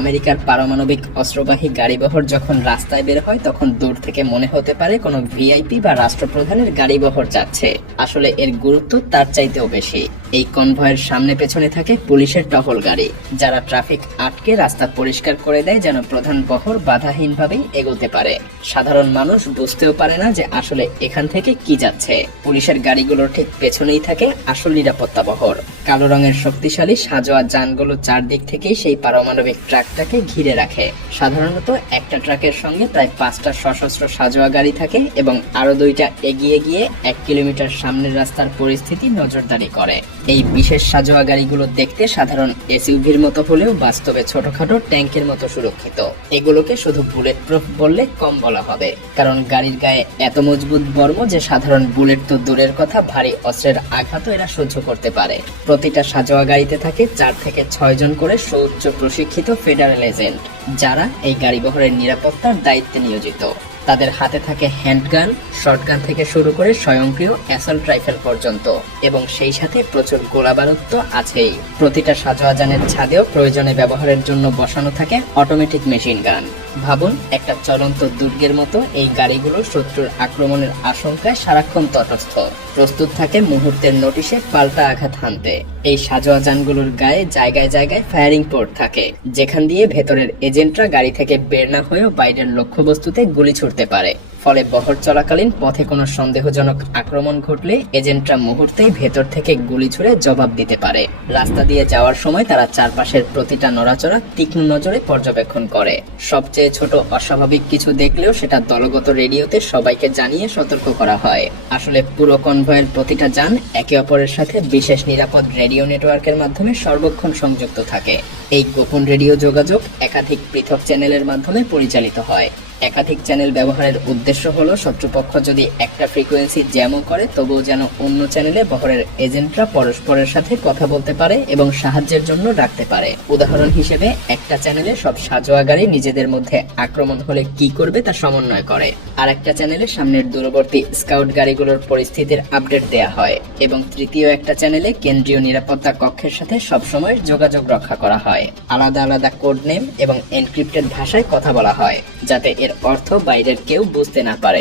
আমেরিকার পারমাণবিক অস্ত্রবাহী গাড়িবহর যখন রাস্তায় বের হয় তখন দূর থেকে মনে হতে পারে কোনো ভিআইপি বা রাষ্ট্রপ্রধানের গাড়িবহর যাচ্ছে। আসলে এর গুরুত্ব তার চাইতেও বেশি। এই কনভয়ের সামনে পেছনে থাকে পুলিশের টহল গাড়ি, যারা ট্রাফিক আটকে রাস্তা পরিষ্কার করে দেয় যেন প্রধান বহর বাধাহীনভাবেই এগোতে পারে। সাধারণ মানুষ বুঝতেও পারে না যে আসলে এখান থেকে কি যাচ্ছে। পুলিশের গাড়িগুলোর ঠিক পেছনেই থাকে আসল নিরাপত্তা বহর। কালো রঙের শক্তিশালী সাজোয়া যানগুলো চারদিক থেকেই সেই পারমাণবিক ট্রাকটাকে ঘিরে রাখে। সাধারণত একটা ট্রাকের সঙ্গে প্রায় 5টা সশস্ত্র সাজোয়া গাড়ি থাকে এবং আরো 2টা এগিয়ে গিয়ে 1 কিলোমিটার সামনের রাস্তার পরিস্থিতি নজরদারি করে। এই বিশেষ সাজোয়া গাড়িগুলো দেখতে সাধারণ এসইউভির মতো হলেও বাস্তবে ছোটখাটো ট্যাঙ্কের মতো সুরক্ষিত। এগুলোকে শুধু বুলেট প্রুফ বললে কম বলা হবে, কারণ গাড়ির গায়ে এত মজবুত বর্ম যে সাধারণ বুলেট তো দূরের কথা, ভারী অস্ত্রের আঘাতও এরা সহ্য করতে পারে। প্রতিটা সাজোয়া গাড়িতে থাকে 4 থেকে 6 জন করে সুউচ্চ প্রশিক্ষিত ফেডারেল এজেন্ট, যারা এই গাড়িবহরের নিরাপত্তার দায়িত্বে নিয়োজিত। তাদের হাতে থাকে হ্যান্ডগান, শটগান থেকে শুরু করে স্বয়ংক্রিয় অ্যাসল্ট রাইফেল পর্যন্ত, এবং সেই সাথে প্রচুর গোলাবারুদ তো আছেই। প্রতিটা সাজোয়া যানের ছাদেও প্রয়োজনে ব্যবহারের জন্য বসানো থাকে অটোমেটিক মেশিন গান। ভাবুন, একটা চলন্ত দুর্গের মতো এই গাড়িগুলো শত্রুর আক্রমণের আশঙ্কায় সারাক্ষণ তটস্থ, প্রস্তুত থাকে মুহূর্তের নোটিশে পাল্টা আঘাত হানতে। এই সাজোয়া যানগুলোর গায়ে জায়গায় জায়গায় ফায়ারিং পোর্ট থাকে, যেখান দিয়ে ভেতরের এজেন্টরা গাড়ি থেকে বের না হয়েও বাইরের লক্ষ্যবস্তুতে গুলি ছুড়তে পারে। ফলে বহর চলাকালীন পথে কোনো সন্দেহজনক আক্রমণ ঘটলে এজেন্টরা মুহূর্তেই ভেতর থেকে গুলি ছুড়ে জবাব দিতে পারে। রাস্তা দিয়ে যাওয়ার সময় তারা চারপাশের প্রতিটা নড়াচড়া তীক্ষ্ণ নজরে পর্যবেক্ষণ করে। সবচেয়ে ছোট অস্বাভাবিক কিছু দেখলেও সেটা দলগত রেডিওতে সবাইকে জানিয়ে সতর্ক করা হয়। আসলে পুরো কনভয়ের প্রতিটা যান একে অপরের সাথে বিশেষ নিরাপদ রেডিও নেটওয়ার্কের মাধ্যমে সর্বক্ষণ সংযুক্ত থাকে। এই গোপন রেডিও যোগাযোগ একাধিক পৃথক চ্যানেলের মাধ্যমে পরিচালিত হয়। একাধিক চ্যানেল ব্যবহারের উদ্দেশ্য হলো শত্রুপক্ষ যদি একটা ফ্রিকোয়েন্সি জ্যামও করে তবুও যেন অন্য চ্যানেলে বহরের এজেন্টরা পরস্পরের সাথে কথা বলতে পারে এবং সাহায্যের জন্য ডাকতে পারে। উদাহরণ হিসেবে, একটা চ্যানেলে সব সাজোয়া গাড়ি নিজেদের মধ্যে আক্রমণ হলে কি করবে তা সমন্বয় করে, আর একটা চ্যানেলে সামনের দূরবর্তী স্কাউট গাড়িগুলোর পরিস্থিতির আপডেট দেয়া হয়, এবং তৃতীয় একটা চ্যানেলে কেন্দ্রীয় নিরাপত্তা কক্ষের সাথে সবসময় যোগাযোগ রক্ষা করা হয়। আলাদা আলাদা কোড নেম এবং এনক্রিপ্টেড ভাষায় কথা বলা হয়, যাতে এর অর্থ বাইরের কেউ বুঝতে না পারে।